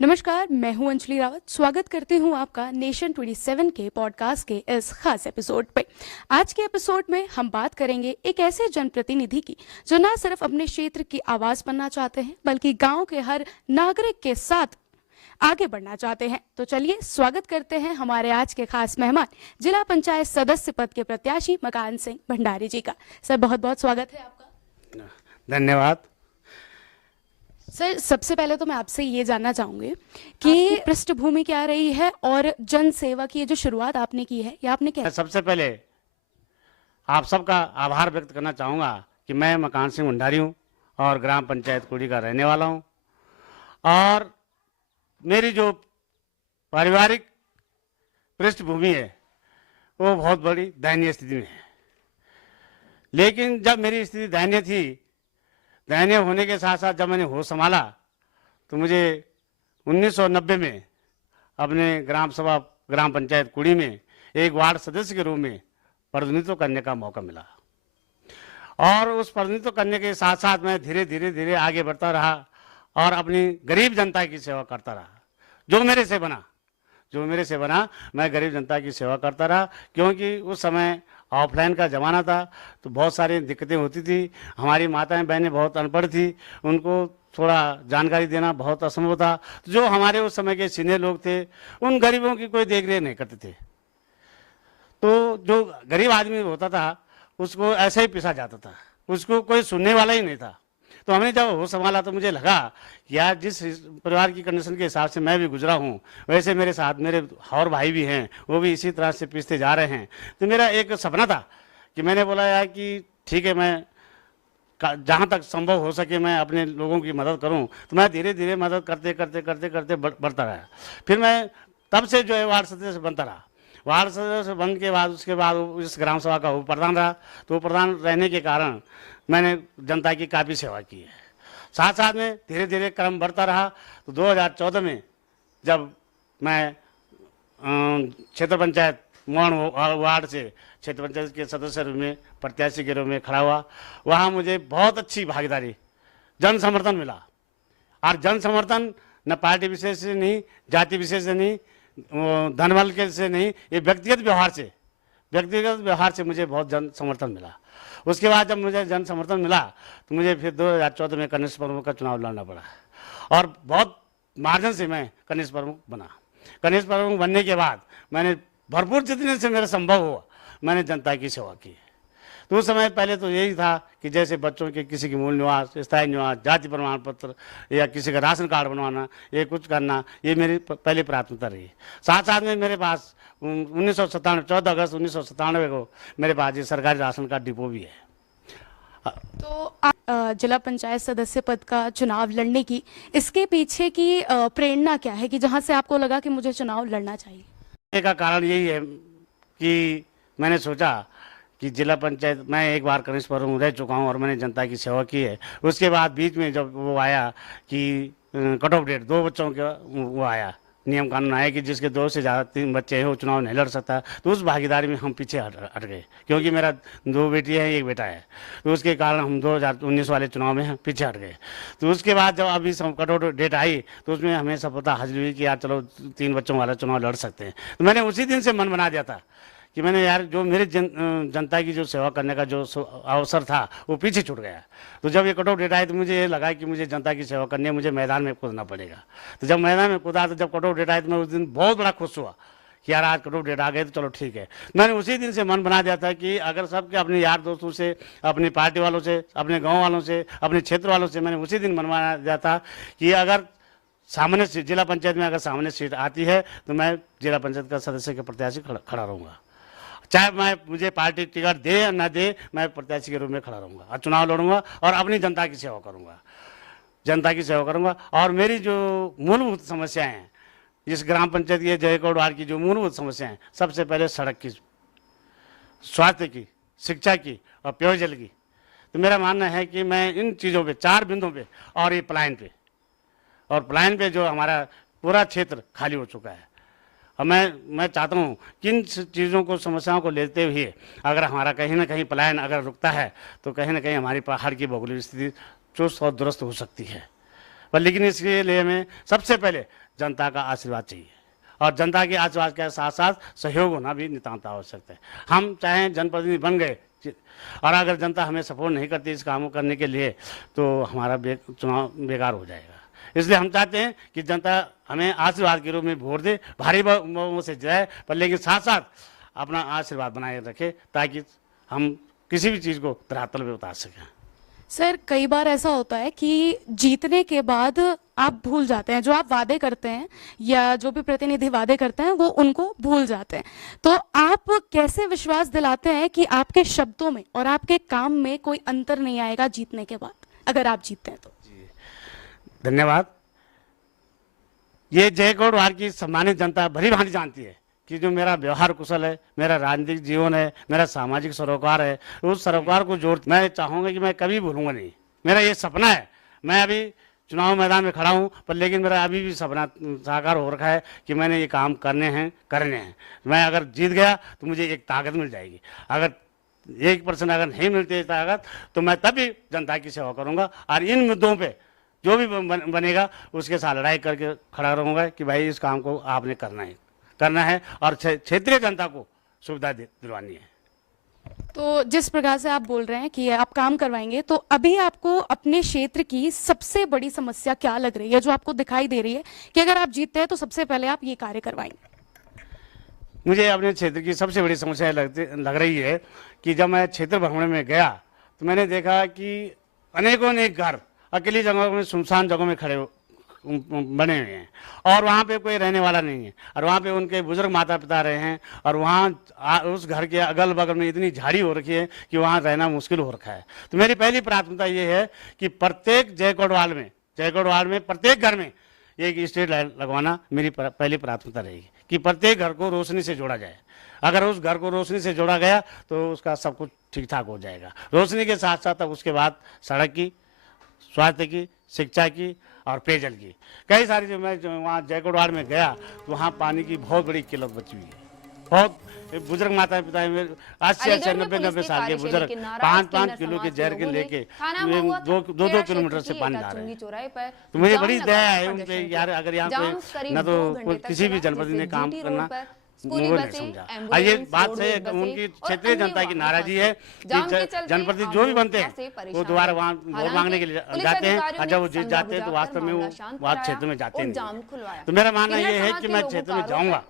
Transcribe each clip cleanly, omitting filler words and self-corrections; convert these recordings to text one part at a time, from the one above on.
नमस्कार, मैं हूं अंजलि रावत। स्वागत करती हूं आपका नेशन 27 के पॉडकास्ट के इस खास एपिसोड पे। आज के एपिसोड में हम बात करेंगे एक ऐसे जनप्रतिनिधि की जो ना सिर्फ अपने क्षेत्र की आवाज बनना चाहते हैं बल्कि गांव के हर नागरिक के साथ आगे बढ़ना चाहते हैं। तो चलिए स्वागत करते हैं हमारे आज के खास मेहमान, जिला पंचायत सदस्य पद के प्रत्याशी मकान सिंह भंडारी जी का। सर, बहुत बहुत स्वागत है आपका। धन्यवाद। सर, सबसे पहले तो मैं आपसे ये जानना चाहूंगी कि पृष्ठभूमि क्या रही है और जन सेवा की ये जो शुरुआत आपने की है, ये आपने क्या? सबसे पहले आप सबका आभार व्यक्त करना चाहूँगा कि मैं मकान सिंह भंडारी हूँ और ग्राम पंचायत कुड़ी का रहने वाला हूँ और मेरी जो पारिवारिक पृष्ठभूमि है वो बहुत बड़ी दयनीय स्थिति में है। लेकिन जब मेरी स्थिति दयनीय होने के साथ साथ जब मैंने होश संभाला तो मुझे 1990 में अपने ग्राम पंचायत कुड़ी में एक वार्ड सदस्य के रूप में प्रतिनिधित्व करने का मौका मिला और उस प्रतिनिधित्व करने के साथ साथ मैं धीरे धीरे आगे बढ़ता रहा और अपनी गरीब जनता की सेवा करता रहा। जो मेरे से बना मैं गरीब जनता की सेवा करता रहा, क्योंकि उस समय ऑफलाइन का ज़माना था तो बहुत सारी दिक्कतें होती थी। हमारी माताएं बहनें बहुत अनपढ़ थी, उनको थोड़ा जानकारी देना बहुत असंभव था। तो जो हमारे उस समय के सीनियर लोग थे उन गरीबों की कोई देख रेख नहीं करते थे, तो जो गरीब आदमी होता था उसको ऐसे ही पिसा जाता था, उसको कोई सुनने वाला ही नहीं था। तो हमने जब वो संभाला तो मुझे लगा कि यार जिस परिवार की कंडीशन के हिसाब से मैं भी गुजरा हूँ वैसे मेरे साथ मेरे और भाई भी हैं, वो भी इसी तरह से पिसते जा रहे हैं। तो मेरा एक सपना था कि मैंने बोला यार कि ठीक है, मैं जहाँ तक संभव हो सके मैं अपने लोगों की मदद करूँ। तो मैं धीरे धीरे मदद करते बढ़ता रहा। फिर मैं तब से जो है वार्ड सदस्य बनता रहा। वार्ड सदस्य बनने के बाद उसके बाद इस ग्राम सभा का उप प्रधान रहा। तो उप प्रधान रहने के कारण मैंने जनता की काफ़ी सेवा की है। साथ साथ में धीरे धीरे क्रम बढ़ता रहा। तो 2014 में जब मैं क्षेत्र पंचायत मोहन वार्ड से क्षेत्र पंचायत के सदस्य रूप में प्रत्याशी के रूप में खड़ा हुआ, वहाँ मुझे बहुत अच्छी भागीदारी जन समर्थन मिला। और जन समर्थन न पार्टी विशेष से नहीं, जाति विशेष से नहीं, धन बल के से नहीं, ये व्यक्तिगत व्यवहार से मुझे बहुत जन समर्थन मिला। उसके बाद जब मुझे जन समर्थन मिला तो मुझे फिर 2014 में कनिष्ठ प्रमुख का चुनाव लड़ना पड़ा और बहुत मार्जिन से मैं कनिष्ठ प्रमुख बना। कनिष्ठ प्रमुख बनने के बाद मैंने भरपूर जितने से मेरा संभव हुआ मैंने जनता की सेवा की। तो उस समय पहले तो यही था कि जैसे बच्चों के किसी की मूल निवास, स्थायी निवास, जाति प्रमाण पत्र या किसी का राशन कार्ड बनवाना, ये कुछ करना, ये मेरी पहली प्राथमिकता रही। साथ साथ में मेरे पास 14 अगस्त 1997 को मेरे पास ये सरकारी राशन कार्ड डिपो भी है। तो आप जिला पंचायत सदस्य पद का चुनाव लड़ने की इसके पीछे की प्रेरणा क्या है कि जहां से आपको लगा कि मुझे चुनाव लड़ना चाहिए? का कारण यही है कि मैंने सोचा कि जिला पंचायत मैं एक बार कनिष्ठ प्रमुख रह चुका हूँ और मैंने जनता की सेवा की है। उसके बाद बीच में जब वो आया कि कट ऑफ डेट 2 बच्चों का वो आया, नियम कानून आया कि जिसके 2 से ज़्यादा 3 बच्चे हैं वो चुनाव नहीं लड़ सकता। तो उस भागीदारी में हम पीछे हट गए, क्योंकि मेरा 2 बेटी है, 1 बेटा है। तो उसके कारण हम 2019 वाले चुनाव में पीछे हट गए। तो उसके बाद जब अभी कट ऑफ डेट आई तो उसमें हमें सफलता हासिल हुई कि यार चलो 3 बच्चों वाला चुनाव लड़ सकते हैं। तो मैंने उसी दिन से मन बना दिया था कि मैंने यार जो मेरे जनता की जो सेवा करने का जो अवसर था वो पीछे छूट गया। तो जब ये कट ऑफ डेट आई तो मुझे ये लगा कि मुझे जनता की सेवा करनी है, मुझे मैदान में कूदना पड़ेगा। तो जब मैदान में कूदा तो जब कट ऑफ डेट आई तो मैं उस दिन बहुत बड़ा खुश हुआ कि यार आज कट ऑफ डेट आ गए तो चलो ठीक है। मैंने उसी दिन से मन बना दिया था कि अगर सबके अपने यार दोस्तों से, अपनी पार्टी वालों से, अपने गाँव वालों से, अपने क्षेत्र वालों से मैंने उसी दिन मन बना दिया था कि अगर सामान्य सीट जिला पंचायत में अगर सामान्य सीट आती है तो मैं जिला पंचायत का सदस्य के प्रत्याशी खड़ा रहूँगा। चाहे मुझे पार्टी टिकट दे या ना दे, मैं प्रत्याशी के रूप में खड़ा रहूँगा और चुनाव लड़ूंगा और अपनी जनता की सेवा करूँगा। और मेरी जो मूलभूत समस्याएं हैं इस ग्राम पंचायत के जयकोट वार्ड की जो मूलभूत समस्याएं हैं, सबसे पहले सड़क की, स्वास्थ्य की, शिक्षा की और पेयजल की। तो मेरा मानना है कि मैं इन चीज़ों पे 4 बिंदुओं पे और ये पलायन पे जो हमारा पूरा क्षेत्र खाली हो चुका है। और मैं चाहता हूँ किन चीज़ों को, समस्याओं को लेते हुए अगर हमारा कहीं ना कहीं पलायन अगर रुकता है तो कहीं ना कहीं हमारी पहाड़ की भौगोलिक स्थिति चुस्त और दुरुस्त हो सकती है। पर लेकिन इसके लिए हमें सबसे पहले जनता का आशीर्वाद चाहिए और जनता के आशीर्वाद के साथ साथ सहयोग होना भी नितांत आवश्यक है। हम चाहे जनप्रतिनिधि बन गए और अगर जनता हमें सपोर्ट नहीं करती इस काम को करने के लिए तो हमारा चुनाव बेकार हो जाएगा। इसलिए हम चाहते हैं कि जनता हमें आशीर्वाद के रूप में वोट दे, भारी बहुमत से जाए, पर लेकिन साथ साथ अपना आशीर्वाद बनाए रखे ताकि हम किसी भी चीज़ को धरातल पे उतार सकें। सर, कई बार ऐसा होता है कि जीतने के बाद आप भूल जाते हैं, जो आप वादे करते हैं या जो भी प्रतिनिधि वादे करते हैं वो उनको भूल जाते हैं। तो आप कैसे विश्वास दिलाते हैं कि आपके शब्दों में और आपके काम में कोई अंतर नहीं आएगा जीतने के बाद, अगर आप जीतते हैं तो? धन्यवाद। ये जयकोट वार की सम्मानित जनता भली भांति जानती है कि जो मेरा व्यवहार कुशल है, मेरा राजनीतिक जीवन है, मेरा सामाजिक सरोकार है, उस सरोकार को जोड़ मैं चाहूँगा कि मैं कभी भूलूंगा नहीं। मेरा ये सपना है। मैं अभी चुनाव मैदान में खड़ा हूँ, पर लेकिन मेरा अभी भी सपना साकार हो रखा है कि मैंने ये काम करने हैं। मैं अगर जीत गया तो मुझे एक ताकत मिल जाएगी। अगर 1% अगर नहीं मिलती ताकत तो मैं तभी जनता की सेवा करूँगा और इन मुद्दों पर जो भी बनेगा उसके साथ लड़ाई करके खड़ा रहूँगा कि भाई इस काम को आपने करना है और क्षेत्रीय जनता को सुविधा दिलवानी है। तो जिस प्रकार से आप बोल रहे हैं कि आप काम करवाएंगे, तो अभी आपको अपने क्षेत्र की सबसे बड़ी समस्या क्या लग रही है, जो आपको दिखाई दे रही है कि अगर आप जीतते हैं तो सबसे पहले आप ये कार्य करवाएंगे? मुझे अपने क्षेत्र की सबसे बड़ी समस्या लग रही है कि जब मैं क्षेत्र भ्रमण में गया तो मैंने देखा कि अनेकों घर अकेली जगहों में, सुनसान जगहों में खड़े बने हुए हैं और वहाँ पे कोई रहने वाला नहीं है और वहाँ पे उनके बुजुर्ग माता पिता रहे हैं और वहाँ उस घर के अगल बगल में इतनी झाड़ी हो रखी है कि वहाँ रहना मुश्किल हो रखा है। तो मेरी पहली प्राथमिकता ये है कि प्रत्येक जयकोट वार्ड में प्रत्येक घर में एक स्ट्रीट लाइट लगवाना मेरी पहली प्राथमिकता रहेगी कि प्रत्येक घर को रोशनी से जोड़ा जाए। अगर उस घर को रोशनी से जोड़ा गया तो उसका सब कुछ ठीक ठाक हो जाएगा। रोशनी के साथ साथ अब उसके बाद सड़क की, स्वास्थ्य की, शिक्षा की और पेयजल की कई सारी जो वहाँ जयकोट वार्ड में गया तो वहाँ पानी की बहुत बड़ी किल्लत बची हुई है। बहुत बुजुर्ग माता पिता 80 90 साल के बुजुर्ग 5-5 किलो के जहर के लेके 2-2 किलोमीटर से पानी ला रहे हैं। तो मुझे बड़ी दया है उन पे यार, अगर यहाँ पे न तो किसी भी जनप्रतिनिधि ने काम करना वो नहीं समझा। ये बात से उनकी क्षेत्रीय जनता की नाराजगी है कि जनप्रतिनिधि जो भी बनते हैं वो दोबारा वहाँ वोट मांगने के लिए जाते हैं और जब वो जीत जाते हैं तो वास्तव में वो वहाँ क्षेत्र में जाते नहीं। तो मेरा मानना ये है कि मैं क्षेत्र में जाऊँगा,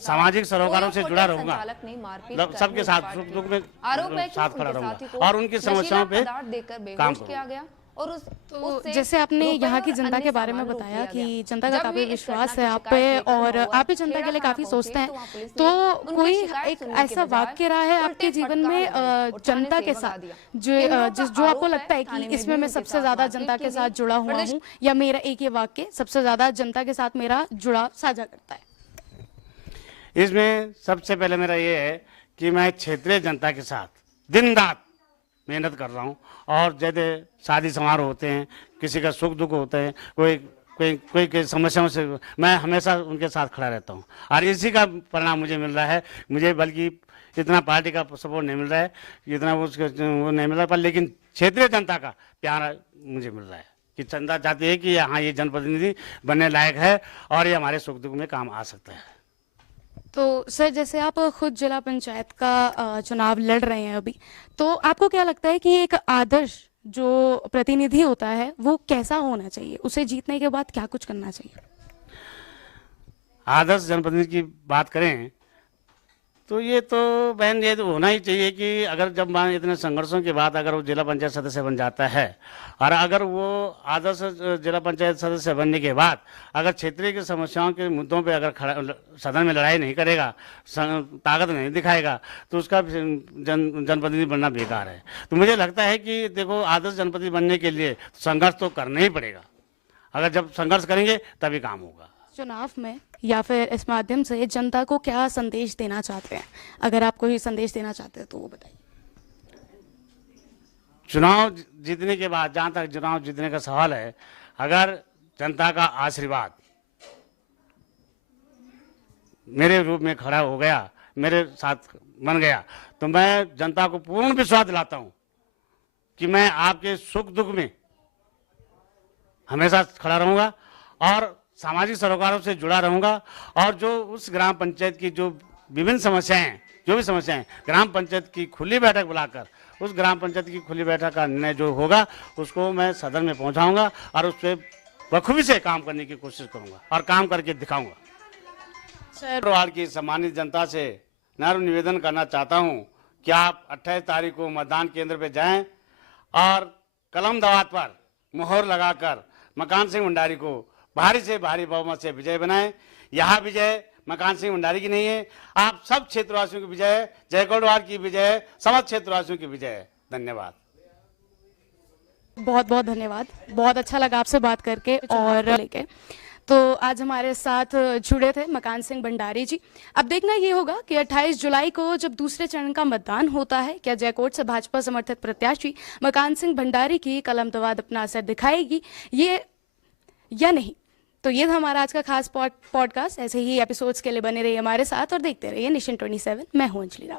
सामाजिक सरोकारों से जुड़ा रहूंगा, सबके साथ सुख दुख में साथ खड़ा रहूंगा और उनकी समस्याओं पे काम करूंगा। और तो जैसे आपने यहाँ की जनता के बारे में बताया कि जनता का काफी विश्वास है आप पे और आप भी जनता के लिए काफी सोचते हैं, तो कोई एक ऐसा वाक्य रहा है आपके जीवन में जनता के साथ जो आपको लगता है कि इसमें मैं सबसे ज्यादा जनता के साथ जुड़ा हुआ हूँ, या मेरा एक ये वाक्य सबसे ज्यादा जनता के साथ मेरा जुड़ाव साझा करता है? इसमें सबसे पहले मेरा ये है कि मैं क्षेत्रीय जनता के साथ दिन रात मेहनत कर रहा हूँ और जैसे शादी समारोह होते हैं, किसी का सुख दुख होते हैं, कोई समस्याओं से मैं हमेशा उनके साथ खड़ा रहता हूँ और इसी का परिणाम मुझे मिल रहा है। मुझे बल्कि इतना पार्टी का सपोर्ट नहीं मिल रहा है, इतना वो नहीं मिल रहा है, पर लेकिन क्षेत्रीय जनता का प्यार मुझे मिल रहा है कि जनता चाहती है कि हाँ ये जनप्रतिनिधि बनने लायक है और ये हमारे सुख दुख में काम आ सकता है। तो सर, जैसे आप खुद जिला पंचायत का चुनाव लड़ रहे हैं अभी, तो आपको क्या लगता है कि एक आदर्श जो प्रतिनिधि होता है वो कैसा होना चाहिए? उसे जीतने के बाद क्या कुछ करना चाहिए? आदर्श जनप्रतिनिधि की बात करें तो ये तो बहन ये तो होना ही चाहिए कि अगर जब इतने संघर्षों के बाद अगर वो जिला पंचायत सदस्य बन जाता है और अगर वो आदर्श जिला पंचायत सदस्य बनने के बाद अगर क्षेत्रीय की समस्याओं के मुद्दों पे अगर सदन में लड़ाई नहीं करेगा, ताकत नहीं दिखाएगा, तो उसका जनप्रतिनिधि बनना बेकार है। तो मुझे लगता है कि देखो, आदर्श जनप्रतिनिधि बनने के लिए संघर्ष तो करना ही पड़ेगा। अगर जब संघर्ष करेंगे तभी काम होगा। चुनाव में या फिर इस माध्यम से जनता को क्या संदेश देना चाहते हैं? अगर आप कोई संदेश देना चाहते हैं तो वो बताइए। चुनाव जीतने के बाद, जहाँ तक चुनाव जीतने का सवाल है, अगर जनता का आशीर्वाद मेरे रूप में खड़ा हो गया, मेरे साथ बन गया, तो मैं जनता को पूर्ण विश्वास दिलाता हूँ कि मैं आपके सुख दुख में हमेशा खड़ा रहूँगा और सामाजिक सरोकारों से जुड़ा रहूंगा और जो उस ग्राम पंचायत की जो विभिन्न समस्याएं हैं, जो भी समस्याएं हैं, ग्राम पंचायत की खुली बैठक बुलाकर उस ग्राम पंचायत की खुली बैठक का निर्णय जो होगा उसको मैं सदन में पहुंचाऊंगा और उस पर बखूबी से काम करने की कोशिश करूंगा और काम करके दिखाऊंगा। सर, वार्ड की सम्मानित जनता से नम्र निवेदन करना चाहता हूं कि आप 28 तारीख को मतदान केंद्र पर जाएं और कलम दवात पर मोहर लगाकर मकान सिंह भंडारी को भारी से भारी बहुमत से विजय बनाएं। यह विजय मकान सिंह भंडारी की नहीं है, आप सब क्षेत्रवासियों की विजय है, जयगढ़ वार्ड की विजय है, समस्त क्षेत्रवासियों की विजय है। धन्यवाद। बहुत बहुत धन्यवाद। बहुत अच्छा लगा आपसे बात करके और लेके। तो आज हमारे साथ जुड़े थे मकान सिंह भंडारी जी। अब देखना ये होगा कि 28 जुलाई को जब दूसरे चरण का मतदान होता है, क्या जयकोट से भाजपा समर्थित प्रत्याशी मकान सिंह भंडारी की कलम दवात अपना असर दिखाएगी ये या नहीं। तो ये था हमारा आज का खास पॉडकास्ट। ऐसे ही एपिसोड्स के लिए बने रहिए हमारे साथ और देखते रहिए नेशन 27। मैं हूं अंजलि रावत।